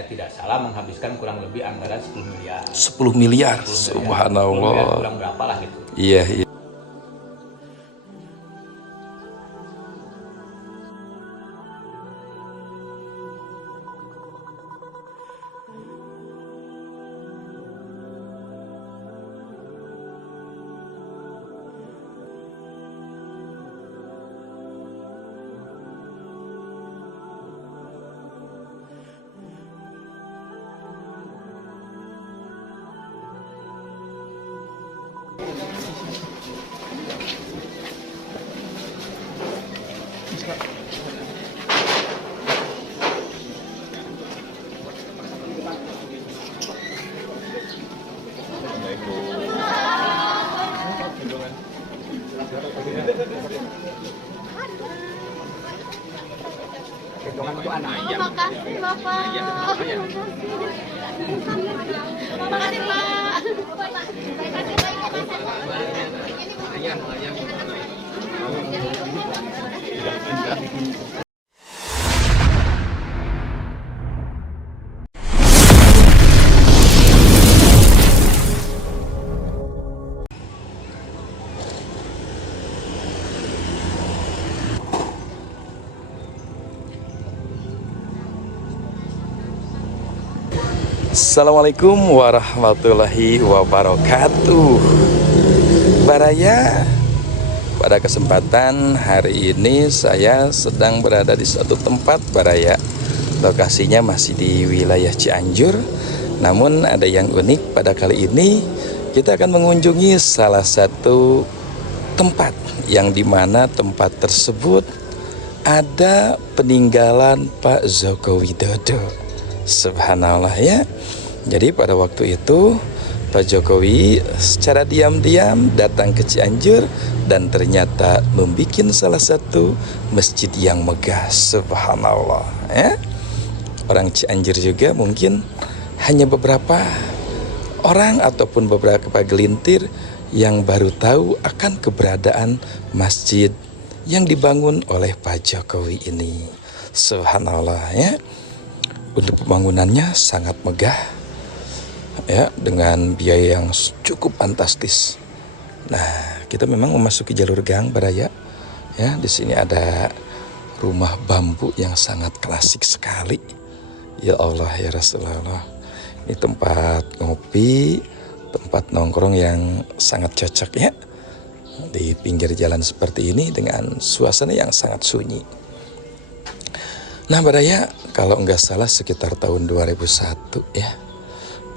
Tidak salah menghabiskan kurang lebih anggaran 10 miliar. 10 miliar, 10 miliar. subhanallah. 10 miliar kurang berapa lah gitu. Iya, iya. Makasih Bapak. Makasih Pak. Assalamualaikum warahmatullahi wabarakatuh. Baraya, pada kesempatan hari ini saya sedang berada di suatu tempat Baraya. Lokasinya masih di wilayah Cianjur. Namun ada yang unik pada kali ini, kita akan mengunjungi salah satu tempat yang dimana tempat tersebut ada peninggalan Pak Joko Widodo. Subhanallah ya. Jadi pada waktu itu Pak Jokowi secara diam-diam datang ke Cianjur dan ternyata membuat salah satu masjid yang megah. Subhanallah ya. Orang Cianjur juga mungkin hanya beberapa orang ataupun beberapa gelintir yang baru tahu akan keberadaan masjid yang dibangun oleh Pak Jokowi ini. Subhanallah ya. Untuk pembangunannya sangat megah ya, dengan biaya yang cukup fantastis. Nah, kita memang memasuki jalur gang Baraya ya. Di sini ada rumah bambu yang sangat klasik sekali. Ya Allah ya Rasulullah. Ini tempat ngopi, tempat nongkrong yang sangat cocok ya. Di pinggir jalan seperti ini dengan suasana yang sangat sunyi. Nah Baraya, kalau nggak salah sekitar tahun 2001 ya,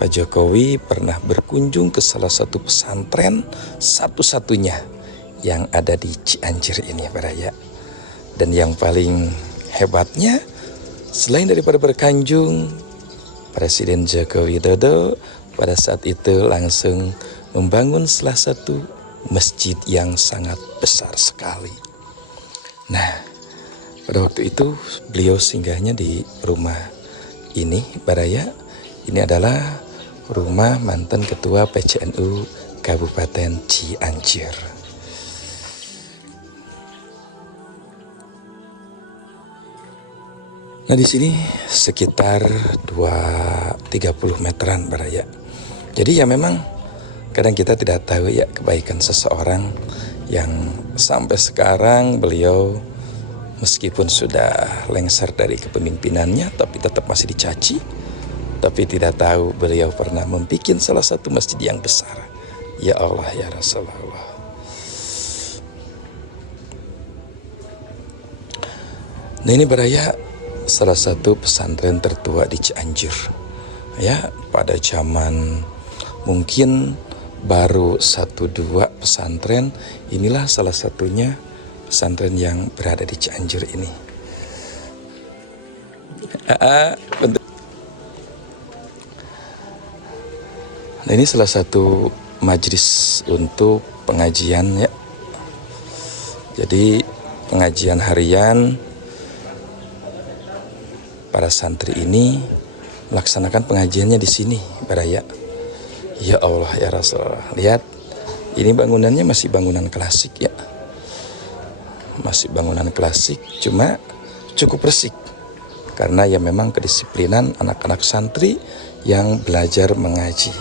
Pak Jokowi pernah berkunjung ke salah satu pesantren satu-satunya yang ada di Cianjur ini Baraya. Dan yang paling hebatnya, selain daripada berkunjung, Presiden Joko Widodo pada saat itu langsung membangun salah satu masjid yang sangat besar sekali. Nah, pada waktu itu beliau singgahnya di rumah ini Baraya. Ini adalah rumah mantan Ketua PCNU Kabupaten Cianjur. Nah di sini sekitar 30 meteran Baraya. Jadi ya memang kadang kita tidak tahu ya kebaikan seseorang yang sampai sekarang beliau meskipun sudah lengser dari kepemimpinannya, tapi tetap masih dicaci. Tapi tidak tahu beliau pernah membuat salah satu masjid yang besar. Ya Allah ya Rasulullah. Nah ini Baraya, salah satu pesantren tertua di Cianjur. Ya, pada zaman mungkin baru 1-2 pesantren, inilah salah satunya pesantren yang berada di Cianjur ini. Nah ini salah satu majelis untuk pengajian ya. Jadi pengajian harian para santri ini melaksanakan pengajiannya di sini Baraya. Ya Allah ya Rasulullah. Lihat, ini bangunannya masih bangunan klasik ya. Masih bangunan klasik, cuma cukup resik karena ya memang kedisiplinan anak-anak santri yang belajar mengaji.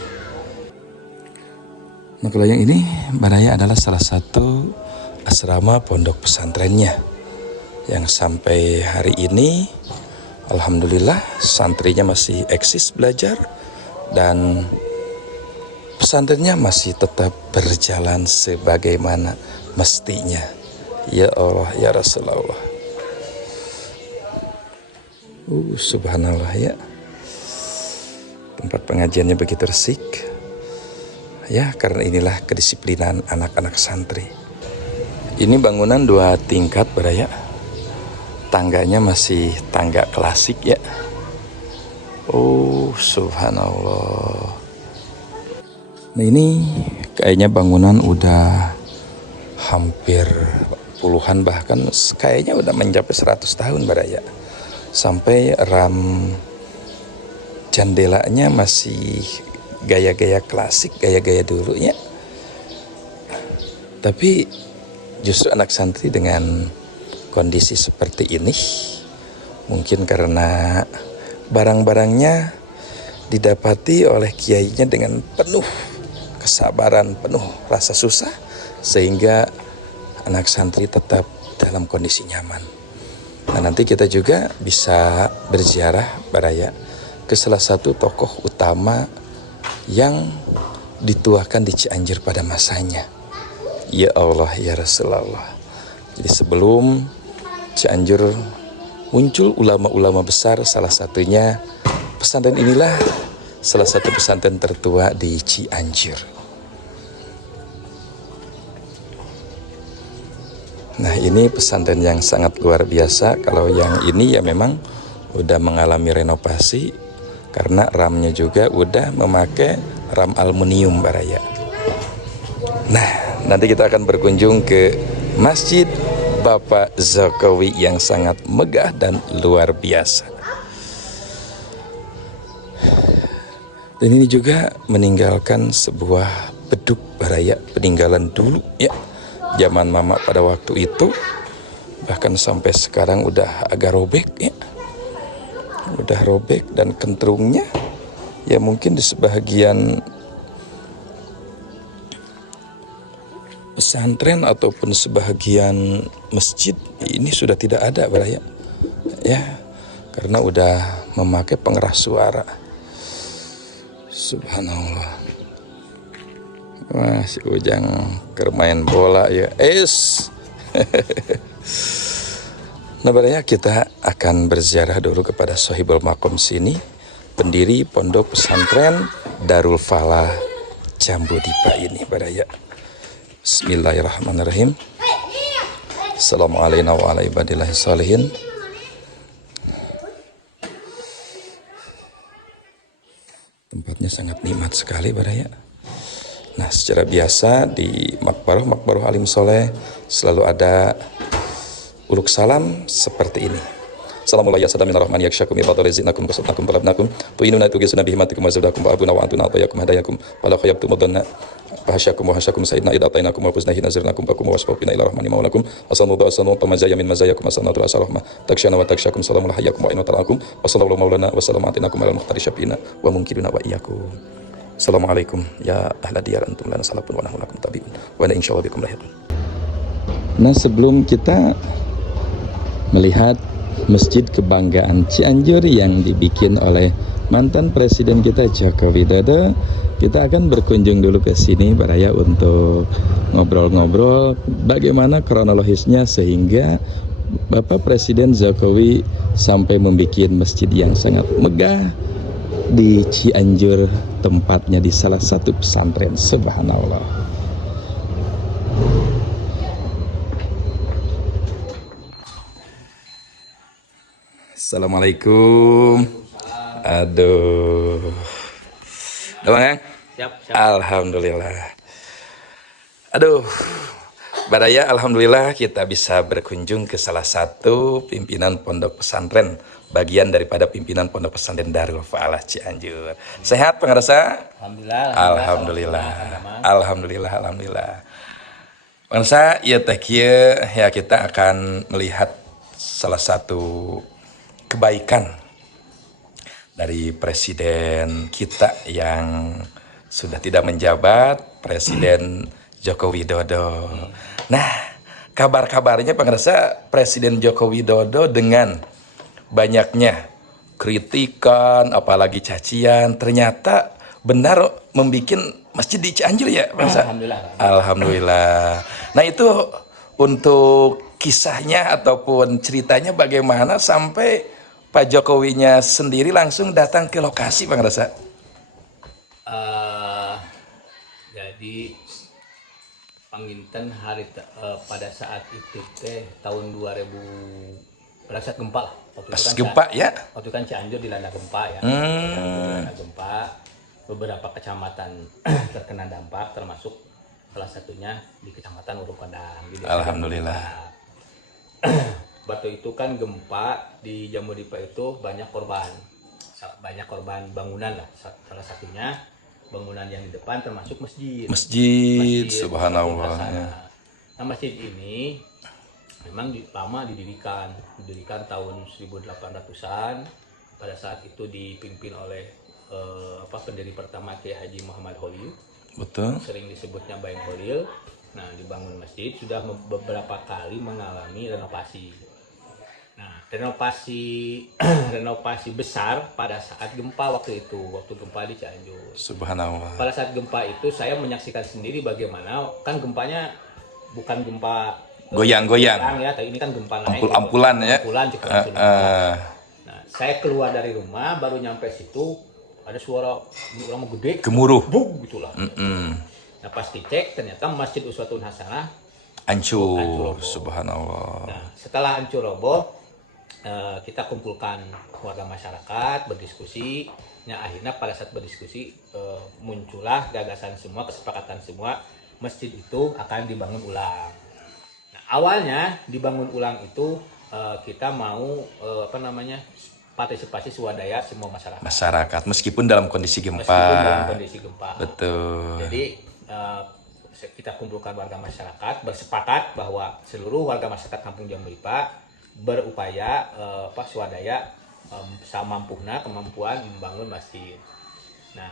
Nah, kalau yang ini Baraya adalah salah satu asrama pondok pesantrennya yang sampai hari ini alhamdulillah santrinya masih eksis belajar dan pesantrennya masih tetap berjalan sebagaimana mestinya. Ya Allah, ya Rasulullah. Subhanallah ya. Tempat pengajiannya begitu resik. Ya, karena inilah kedisiplinan anak-anak santri. Ini bangunan 2 tingkat Baraya. Tangganya masih tangga klasik ya. Subhanallah. Nah, ini kayaknya bangunan udah hampir puluhan, bahkan kayaknya udah mencapai 100 tahun Baraya. Sampai ram jendelanya masih gaya-gaya klasik, gaya-gaya dulunya. Tapi justru anak santri dengan kondisi seperti ini, mungkin karena barang-barangnya didapati oleh kiainya dengan penuh kesabaran, penuh rasa susah, sehingga anak santri tetap dalam kondisi nyaman. Nah, nanti kita juga bisa berziarah Baraya ke salah satu tokoh utama yang dituakan di Cianjur pada masanya. Ya Allah, ya Rasulullah. Jadi sebelum Cianjur muncul ulama-ulama besar, salah satunya pesantren inilah salah satu pesantren tertua di Cianjur. Nah, ini pesantren yang sangat luar biasa. Kalau yang ini ya memang udah mengalami renovasi karena ramnya juga udah memakai ram aluminium Baraya. Nah, nanti kita akan berkunjung ke Masjid Bapak Jokowi yang sangat megah dan luar biasa. Dan ini juga meninggalkan sebuah beduk Baraya, peninggalan dulu ya. Zaman mama pada waktu itu, bahkan sampai sekarang udah agak robek ya. Udah robek dan kentrungnya ya mungkin di sebagian pesantren ataupun sebagian masjid ini sudah tidak ada Baraya ya, karena udah memakai pengeras suara. Subhanallah. Wah, si Ujang kermain bola ya. Nah, Baraya kita akan berziarah dulu kepada Sohibul Makom sini, pendiri pondok pesantren Darul Falah Jambu Dipa ini Baraya. Bismillahirrahmanirrahim. Assalamualaikum warahmatullahi wabarakatuh. Tempatnya sangat nikmat sekali Baraya. Nah, secara biasa di makbaroh alim soleh selalu ada uluk salam seperti ini. Assalamualaikum warahmatullahi wabarakatuh. Ibadalazinakum kasatnakum talabnakum tuinuna tugisuna bihimatikum wazadakum wa abuna wa antuna atayakum hadayakum wala khayabtum madanna fahasyakum wa hasyakum sayyidina idatainakum wa fuznahi nazirnakum bakum wa wasfaqina ila rahmani maulakum assalamu assalamu tamazaya min mazayakum assalamu rahmah taksyana wa taksyakum salamu hayakum wa inna talakum wa sallallahu maulana wa salamu atinakum ala muhtari syafina wa mungkiduna wa iyyakum. Assalamualaikum ya ahla diyar antum lana salapun wa nahulakum tabi'un wa na insyaallah bikum lahiqun. Nah, sebelum kita melihat Masjid Kebanggaan Cianjur yang dibikin oleh mantan presiden kita Joko Widodo, kita akan berkunjung dulu ke sini Baraya untuk ngobrol-ngobrol bagaimana kronologisnya sehingga Bapak Presiden Jokowi sampai membuat masjid yang sangat megah di Cianjur, tempatnya di salah satu pesantren. Subhanallah. Assalamualaikum. Aduh. Udah Bang Yang? Siap. Alhamdulillah. Aduh. Baraya, alhamdulillah kita bisa berkunjung ke salah satu pimpinan pondok pesantren, bagian daripada pimpinan pondok pesantren Darul Falah Cianjur. Sehat Pak Ngerasa? Alhamdulillah. Bangsa, ya teh kieu ya kita akan melihat salah satu kebaikan dari presiden kita yang sudah tidak menjabat, Presiden Joko Widodo. Nah, kabar-kabarnya pengrasa Presiden Joko Widodo dengan banyaknya kritikan, apalagi cacian, ternyata benar membuat masjid di Cianjur ya, pengrasa? Alhamdulillah. Alhamdulillah. Nah, itu untuk kisahnya ataupun ceritanya bagaimana sampai Pak Jokowinya sendiri langsung datang ke lokasi, Bang Rasa? Jadi panginten pada saat itu teh tahun 2000 pada saat gempa lah. Pas gempa ya? Waktu kan Cianjur dilanda gempa ya. Dilanda gempa, beberapa kecamatan terkena dampak termasuk salah satunya di Kecamatan Urukandang. Alhamdulillah. Waktu itu kan gempa di Jambudipa itu banyak korban bangunan lah, salah satunya bangunan yang di depan termasuk masjid Subhanallah ya. Nah, masjid ini memang lama didirikan tahun 1800-an. Pada saat itu dipimpin oleh pendiri pertama Kiai Haji Muhammad Holil, betul, sering disebutnya Bain Holil. Nah, dibangun masjid sudah beberapa kali mengalami renovasi. Nah, renovasi besar pada saat gempa waktu gempa di Cianjur. Subhanallah. Pada saat gempa itu saya menyaksikan sendiri bagaimana kan gempanya bukan gempa goyang-goyang ya, tapi ini kan gempa naik. Ampul-ampulan ya. Nah, saya keluar dari rumah baru nyampe situ ada suara orang gede, gemuruh, buk gitulah. Nah, pas dicek ternyata Masjid Uswatun Hasanah hancur. Subhanallah. Nah, setelah hancur roboh, kita kumpulkan warga masyarakat, berdiskusi. Nah, akhirnya pada saat berdiskusi muncullah gagasan semua, kesepakatan semua, masjid itu akan dibangun ulang. Nah, awalnya dibangun ulang itu kita mau partisipasi swadaya semua masyarakat. Meskipun dalam kondisi gempa. Betul. Jadi kita kumpulkan warga masyarakat, bersepakat bahwa seluruh warga masyarakat Kampung Jambudipa berupaya swadaya samampuna kemampuan membangun masjid. Nah,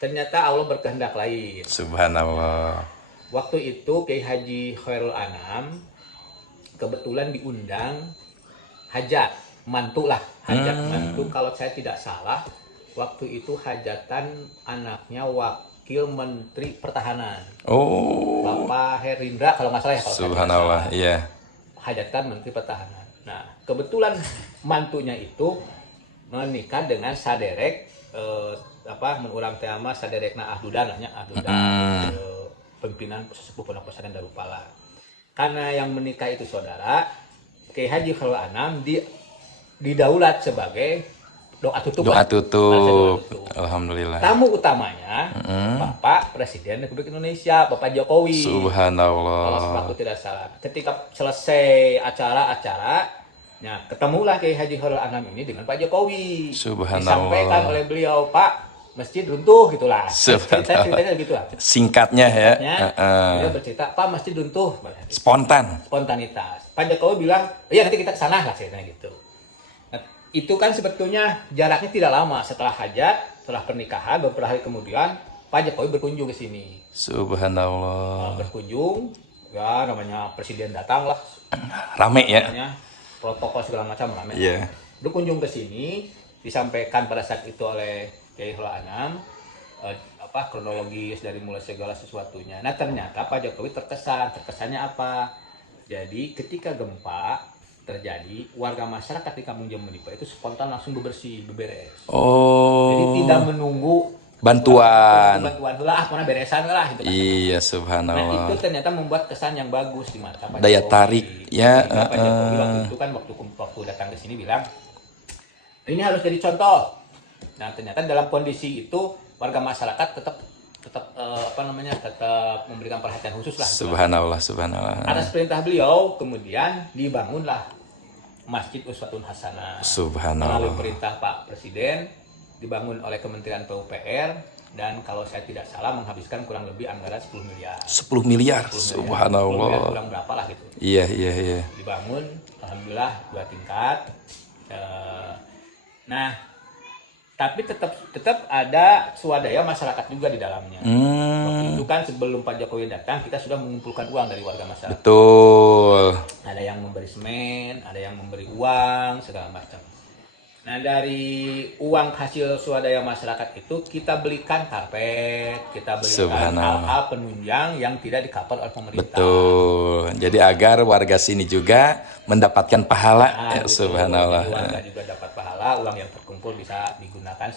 ternyata Allah berkehendak lain. Subhanallah. Waktu itu Kiai Haji Khairul Anam kebetulan diundang hajat mantu mantu kalau saya tidak salah waktu itu hajatan anaknya Wakil Menteri Pertahanan. Bapak Herindra kalau nggak salah ya. Subhanallah, iya. Hajatan Menteri Pertahanan. Nah, kebetulan mantunya itu menikah dengan saderek menurang tema saderekna Ahdudan pimpinan sesepuh Pondok Pesantren Darupala. Karena yang menikah itu saudara Kiai Haji Khairul Anam didaulat sebagai doa tutup. Alhamdulillah. Tamu utamanya Bapak Presiden Republik Indonesia, Bapak Jokowi. Subhanallah. Kalau aku tidak salah. Ketika selesai acara, nah ketemulah Kiai Haji Khairul Anam ini dengan Pak Jokowi. Subhanallah. Disampaikan oleh beliau, Pak, masjid runtuh gitulah. Ceritanya gitulah. Singkatnya ya. Dia bercerita, Pak, masjid runtuh. Spontanitas. Pak Jokowi bilang, iya nanti kita kesana lah ceritanya gitu. Nah, itu kan sebetulnya jaraknya tidak lama setelah hajat, setelah pernikahan, beberapa hari kemudian Pak Jokowi berkunjung ke sini. Subhanallah. Berkunjung, ya namanya presiden datang lah. Rame ya. Protokol segala macam rame. Iya. Berkunjung ke sini, disampaikan pada saat itu oleh Kiai Khairul Anam kronologis dari mulai segala sesuatunya. Nah, ternyata Pak Jokowi terkesannya apa? Jadi ketika gempa terjadi, warga masyarakat di Kampung Jambudipa itu spontan langsung beberes. Jadi tidak menunggu bantuan lah, mana beresan lah gitu. Iya, subhanallah. Nah, itu ternyata membuat kesan yang bagus di mata Pak Jokowi. Daya tarik ya. Pak Jokowi waktu itu kan waktu datang ke sini bilang, ini harus jadi contoh. Nah, ternyata dalam kondisi itu warga masyarakat tetap memberikan perhatian khusus lah. Subhanallah. Atas perintah beliau kemudian dibangunlah Masjid Uswatun Hasanah. Subhanallah. Melalui perintah Pak Presiden dibangun oleh Kementerian PUPR dan kalau saya tidak salah menghabiskan kurang lebih anggaran 10 miliar. 10 miliar. Subhanallah. 10 miliar kurang berapa lah gitu. Iya. Dibangun alhamdulillah 2 tingkat. Eh, nah, tapi tetap ada swadaya masyarakat juga di dalamnya. Waktu itu kan sebelum Pak Jokowi datang, kita sudah mengumpulkan uang dari warga masyarakat. Betul. Ada yang memberi semen, ada yang memberi uang, segala macam. Nah, dari uang hasil swadaya masyarakat itu kita belikan karpet, kita belikan Subhanallah. hal-hal penunjang yang tidak di-cover oleh pemerintah. Betul. Jadi agar warga sini juga mendapatkan pahala. Nah, Ya, gitu. subhanallah. Jadi warga juga dapat pahala, uang yang terkumpul bisa digunakan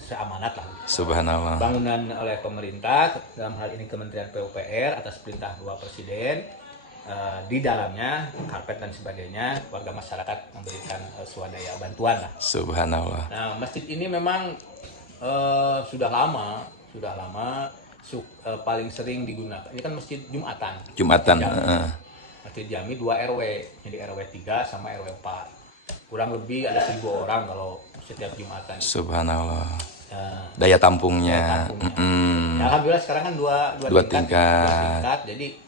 seamanat lah. Subhanallah. Bangunan oleh pemerintah, dalam hal ini Kementerian PUPR atas perintah Bapak Presiden, di dalamnya karpet dan sebagainya, warga masyarakat memberikan swadaya bantuan lah. Subhanallah. Nah, masjid ini memang sudah lama paling sering digunakan. Ini kan masjid Jumatan. Jumatan. Masjid Jami 2 RW, jadi RW 3 sama RW 4. Kurang lebih ada 1.000 orang kalau setiap Jumatan. Subhanallah. Nah, Daya tampungnya. Ya, alhamdulillah sekarang kan dua tingkat. Jadi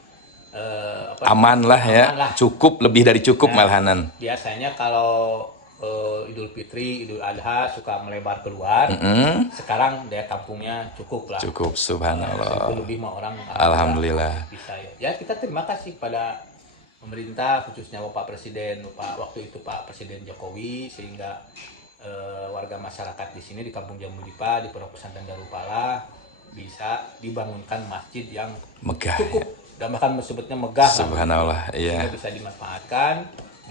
Aman lah ya. aman lah. Cukup, lebih dari cukup malahanan. Biasanya kalau Idul Fitri, Idul Adha suka melebar keluar. Sekarang daya tampungnya cukup lah. Cukup, subhanallah. 1.000 lebih mah orang. Alhamdulillah. Bisa ya. Ya, kita terima kasih pada pemerintah, khususnya Bapak Presiden, waktu itu Pak Presiden Jokowi, sehingga warga masyarakat di sini di Kampung Jambu Dipa, di Pondok Pesantren Darul Falah bisa dibangunkan masjid yang Megah. cukup, dan bahkan sebutnya megah lah. Subhanallah. Iya. Sehingga bisa dimanfaatkan,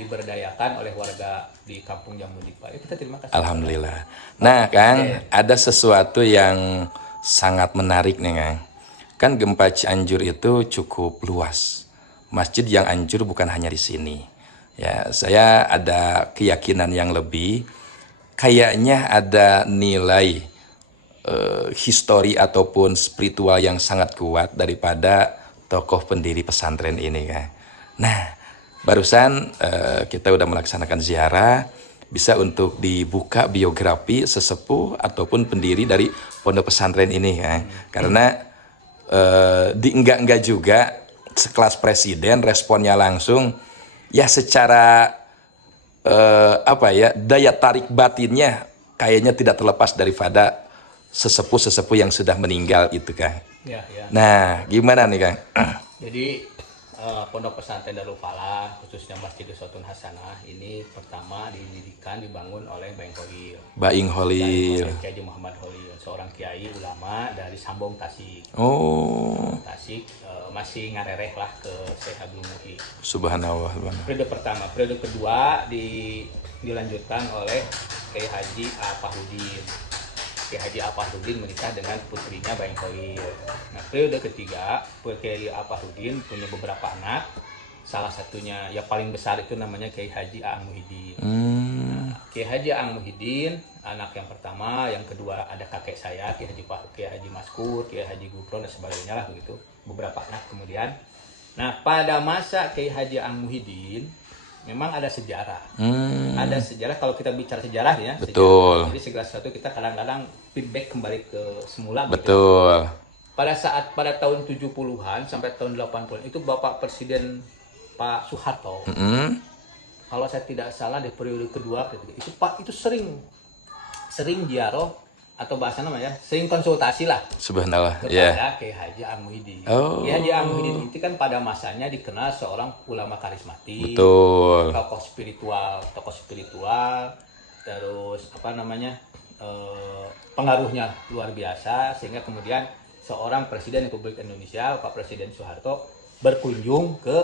diberdayakan oleh warga di Kampung Jambu Dipa. Kita terima kasih. Alhamdulillah. Nah, Kang, ada sesuatu yang sangat menarik nih, Kang. Kan gempa Cianjur itu cukup luas. Masjid yang hancur bukan hanya di sini. Ya, saya ada keyakinan yang lebih. Kayaknya ada nilai histori ataupun spiritual yang sangat kuat daripada tokoh pendiri pesantren ini, Kang. Nah, barusan kita udah melaksanakan ziarah, bisa untuk dibuka biografi sesepuh ataupun pendiri dari pondok pesantren ini, Kang. Karena di enggak juga sekelas presiden responnya langsung, ya secara daya tarik batinnya kayaknya tidak terlepas daripada sesepuh-sesepuh yang sudah meninggal itu, Kang. Ya. Nah, gimana nih, Kang? Jadi Pondok Pesantren Darul Falah, khususnya Masjid Uswatun Hasanah, ini pertama dibangun oleh Baing Holil. Baing Holil. Kiai Haji Muhammad Holil, seorang kiai ulama dari Sambong, Tasik. Oh. Tasik masih ngarereh lah ke Syekh Abdul Muhi. Subhanallah. Periode pertama, periode kedua dilanjutkan oleh Kiai Haji Apahudin. Kiai Haji Apahudin menikah dengan putrinya Baing Holil. Nah, periode ketiga, Kiai Apahudin punya beberapa anak. Salah satunya yang paling besar itu namanya Kiai Haji Aang Muhyiddin. Nah, Kiai Haji Aang Muhyiddin, anak yang pertama, yang kedua ada kakek saya, Kiai Haji Maskur, Kiai Haji Gufron dan sebagainya lah begitu. Beberapa anak kemudian. Nah, pada masa Kiai Haji Aang Muhyiddin memang ada sejarah. Ada sejarah, kalau kita bicara sejarah ya. Betul. Jadi segala sesuatu kita kadang-kadang feedback kembali ke semula. Betul. Gitu. Pada tahun 70-an sampai tahun 80-an itu Bapak Presiden Pak Soeharto. Kalau saya tidak salah di periode kedua itu Pak itu sering ziarah atau bahasa namanya sering konsultasi lah Subhanallah. kepada Kiai Haji Aang Muhyiddin. Oh. Kiai Haji Aang Muhyiddin itu kan pada masanya dikenal seorang ulama karismatik. Betul. Tokoh spiritual, terus pengaruhnya luar biasa, sehingga kemudian seorang Presiden Republik Indonesia, Pak Presiden Soeharto, berkunjung ke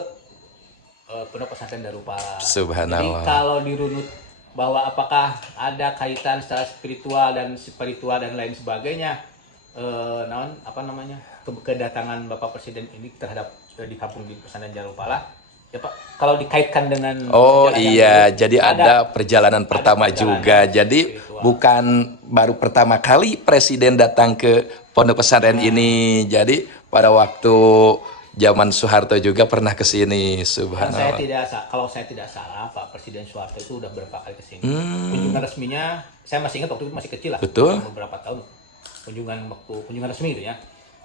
Pondok Pesantren Darul Falah. Subhanallah. Jadi kalau dirunut bahwa apakah ada kaitan secara spiritual dan lain sebagainya, kedatangan Bapak Presiden ini terhadap di Kampung di Pesantren Darul Falah, ya Pak, kalau dikaitkan dengan jadi ada perjalanan pertama juga. Jadi spiritual. bukan baru pertama kali presiden datang ke pondok pesantren ini. Jadi pada waktu zaman Soeharto juga pernah ke sini. Subhanallah. Kalau saya tidak salah, Pak Presiden Soeharto itu udah berapa kali ke sini. Kunjungan resminya, saya masih ingat waktu itu masih kecil lah. Betul. Beberapa tahun. Kunjungan resmi itu ya.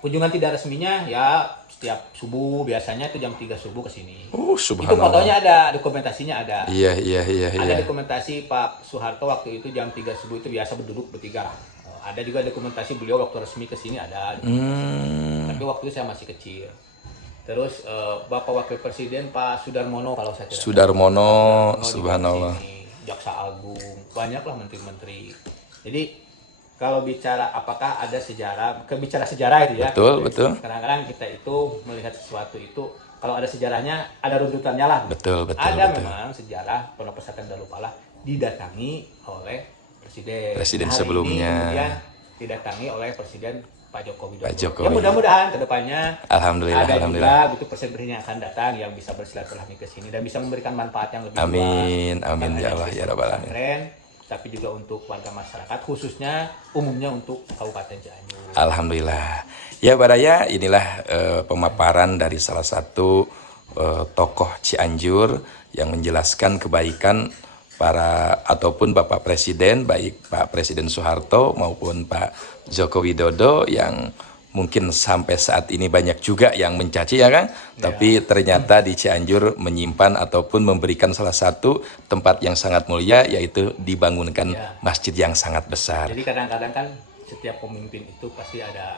kunjungan tidak resminya ya setiap subuh, biasanya itu jam 3 subuh ke sini. Oh, Itu subhanallah. fotonya ada, dokumentasinya ada. Iya, iya, iya, Ada iya. dokumentasi Pak Soeharto waktu itu jam 3 subuh itu biasa berduduk bertiga lah. Ada juga dokumentasi beliau waktu resmi ke sini ada. Tapi waktu itu saya masih kecil. Terus Bapak Wakil Presiden Pak Sudarmono kalau saya tidak Sudarmono, salah. subhanallah. Juga di sini, Jaksa Agung, banyaklah menteri-menteri. Jadi kalau bicara apakah ada sejarah, bicara sejarah itu ya. Betul, betul. Kadang-kadang kita itu melihat sesuatu itu kalau ada sejarahnya, ada runtutannya lah. Betul, betul, Ada betul. memang sejarah Pondok Pesantren Darul Falah didatangi oleh presiden. Presiden Hari sebelumnya. Ini kemudian didatangi oleh Presiden Pak Joko Widodo. Pak Jokowi. Ya mudah-mudahan kedepannya Alhamdulillah, ada alhamdulillah. juga gitu presiden yang akan datang yang bisa bersilaturahmi ke sini dan bisa memberikan manfaat yang lebih Amin, luas. amin, Bukan ya hanya Allah, untuk ya Rabbal alamin. pesantren, tapi juga untuk warga masyarakat, khususnya umumnya untuk Kabupaten Cianjur. Alhamdulillah. Ya Baraya, inilah pemaparan dari salah satu tokoh Cianjur yang menjelaskan kebaikan para ataupun Bapak Presiden, baik Pak Presiden Soeharto maupun Pak Joko Widodo yang mungkin sampai saat ini banyak juga yang mencaci ya kan, tapi ternyata di Cianjur menyimpan ataupun memberikan salah satu tempat yang sangat mulia, yaitu dibangunkan Ya. masjid yang sangat besar. Jadi kadang-kadang kan setiap pemimpin itu pasti ada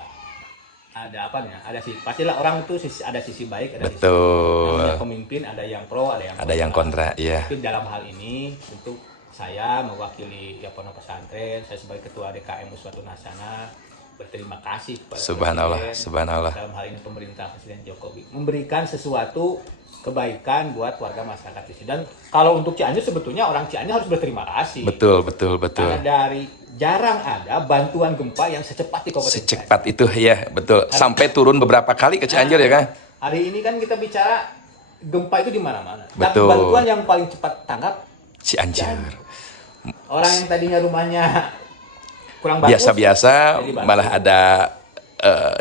apa ya? Pastilah orang itu ada sisi baik, ada sisi Betul. namanya pemimpin, ada yang pro, Ada yang kontra, ya. Tapi dalam hal ini tentu saya mewakili ya Pondok Pesantren, saya sebagai ketua DKM Uswatun Hasanah berterima kasih kepada Subhanallah, Presiden, subhanallah. dalam hal ini pemerintah Presiden Jokowi memberikan sesuatu kebaikan buat warga masyarakat di sini. Dan kalau untuk Cianjur sebetulnya orang Cianjur harus berterima kasih. Betul, betul, betul. Karena dari jarang ada bantuan gempa yang secepat di Kabupaten Cianjur. Secepat itu ya, betul. Sampai turun beberapa kali ke Cianjur ya kan? Hari ini kan kita bicara gempa itu di mana-mana. Tapi Betul. bantuan yang paling cepat tanggap Cianjur. orang yang tadinya rumahnya kurang bagus, Biasa-biasa jadi bagus. malah ada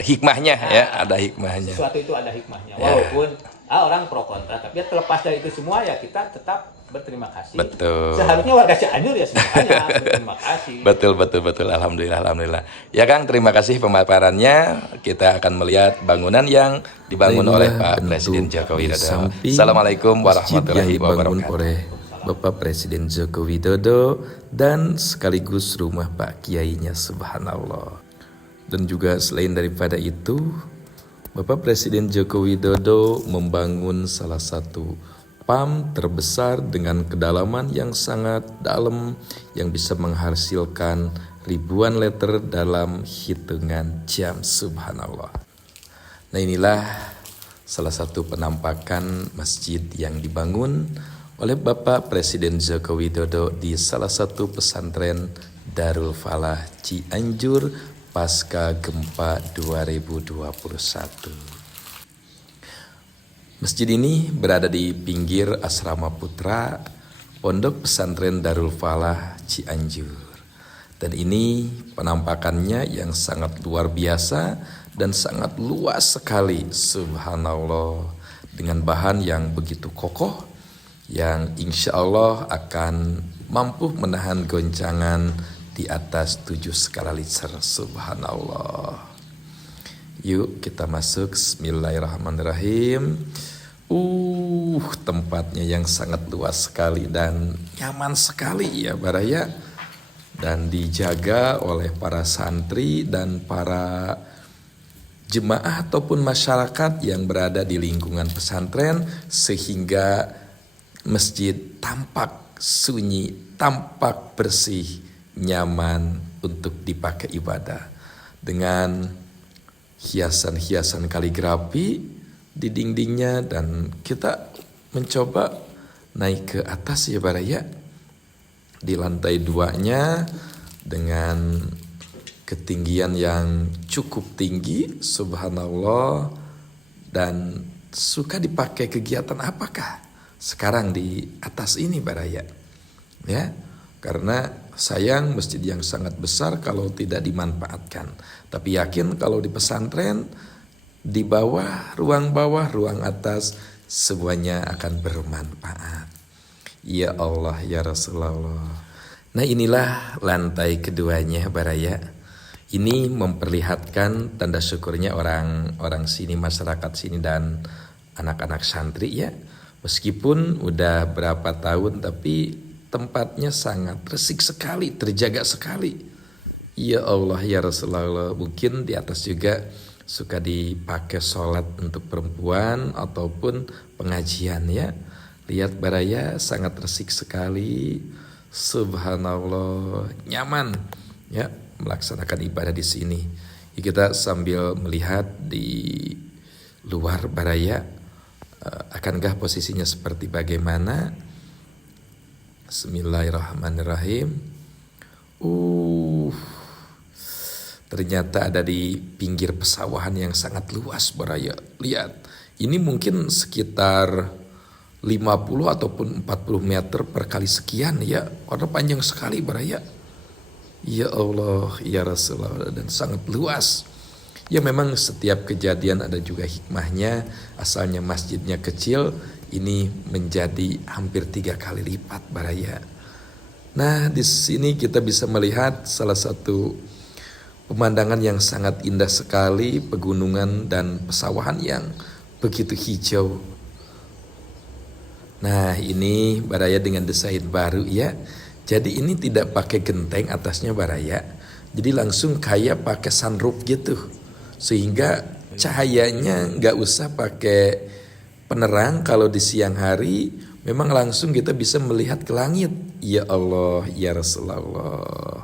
hikmahnya ya, ada hikmahnya. Sesuatu itu ada hikmahnya. Ya. Walaupun orang pro kontra, tapi ya terlepas dari itu semua ya kita tetap berterima kasih. Betul. Seharusnya warga Cianjur ya semuanya berterima kasih. Betul, betul, betul. Alhamdulillah, alhamdulillah. Ya Kang, terima kasih pemaparannya. Kita akan melihat bangunan yang dibangun oleh Pak Presiden Joko Widodo. Assalamualaikum warahmatullahi wabarakatuh. oleh Bapak Presiden Joko Widodo dan sekaligus rumah Pak Kiainya, subhanallah. Dan juga selain daripada itu, Bapak Presiden Joko Widodo membangun salah satu PAM terbesar dengan kedalaman yang sangat dalam yang bisa menghasilkan ribuan liter dalam hitungan jam, subhanallah. Nah, inilah salah satu penampakan masjid yang dibangun oleh Bapak Presiden Joko Widodo di salah satu pesantren Darul Falah Cianjur pasca gempa 2021. Masjid ini berada di pinggir Asrama Putra, Pondok Pesantren Darul Falah Cianjur. Dan ini penampakannya yang sangat luar biasa dan sangat luas sekali, subhanallah. Dengan bahan yang begitu kokoh, yang insya Allah akan mampu menahan goncangan di atas 7 skala Richter, subhanallah. Yuk kita masuk, bismillahirrahmanirrahim. Tempatnya yang sangat luas sekali dan nyaman sekali ya Baraya. Dan dijaga oleh para santri dan para jemaah ataupun masyarakat yang berada di lingkungan pesantren, sehingga masjid tampak sunyi, tampak bersih, nyaman untuk dipakai ibadah. Dengan hiasan-hiasan kaligrafi di dindingnya, dan kita mencoba naik ke atas ya Baraya. Di lantai 2-nya dengan ketinggian yang cukup tinggi, subhanallah. Dan suka dipakai kegiatan apakah sekarang di atas ini Baraya? Ya, karena sayang masjid yang sangat besar kalau tidak dimanfaatkan. Tapi yakin kalau di pesantren, di bawah, ruang atas, semuanya akan bermanfaat. Ya Allah, ya Rasulullah. Nah, inilah lantai keduanya Baraya, Ini memperlihatkan tanda syukurnya orang sini, masyarakat sini dan anak-anak santri ya. Meskipun udah berapa tahun tapi tempatnya sangat resik sekali, terjaga sekali. Ya Allah ya Rasulullah, mungkin di atas juga suka dipakai sholat untuk perempuan ataupun pengajian ya. Lihat baraya sangat resik sekali. Subhanallah, nyaman ya melaksanakan ibadah di sini. Kita sambil melihat di luar baraya, akankah posisinya seperti bagaimana? Bismillahirrahmanirrahim. Ternyata ada di pinggir pesawahan yang sangat luas baraya. Lihat, ini mungkin sekitar 50 ataupun 40 meter per kali sekian ya. Karena panjang sekali baraya. Ya Allah, ya Rasulullah, dan sangat luas. Ya memang setiap kejadian ada juga hikmahnya. Asalnya masjidnya kecil, ini menjadi hampir 3 kali lipat baraya. Nah, di sini kita bisa melihat salah satu pemandangan yang sangat indah sekali, pegunungan dan pesawahan yang begitu hijau. Nah, ini baraya dengan desain baru ya. Jadi ini tidak pakai genteng atasnya baraya. Jadi langsung kayak pakai sunroof gitu. Sehingga cahayanya nggak usah pakai penerang. Kalau di siang hari memang langsung kita bisa melihat ke langit. Ya Allah, ya Rasulullah.